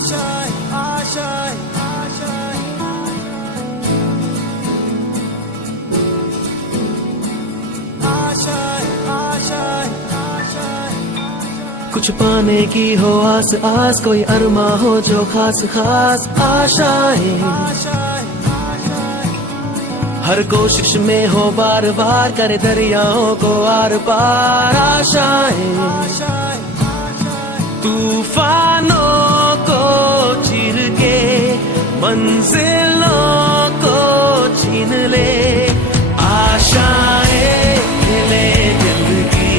आशाएं आशाएं आशाएं आशाएं आशाएं आशाएं कुछ पाने की हो आस आस, कोई अरमा हो जो खास खास। आशाएं हर कोशिश में हो बार बार, करे दरियाओं को आर पार। आशाएं तूफानों को चीर के मंजिलों को छीन ले। आशाएं खिले दिल की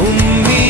उम्मीद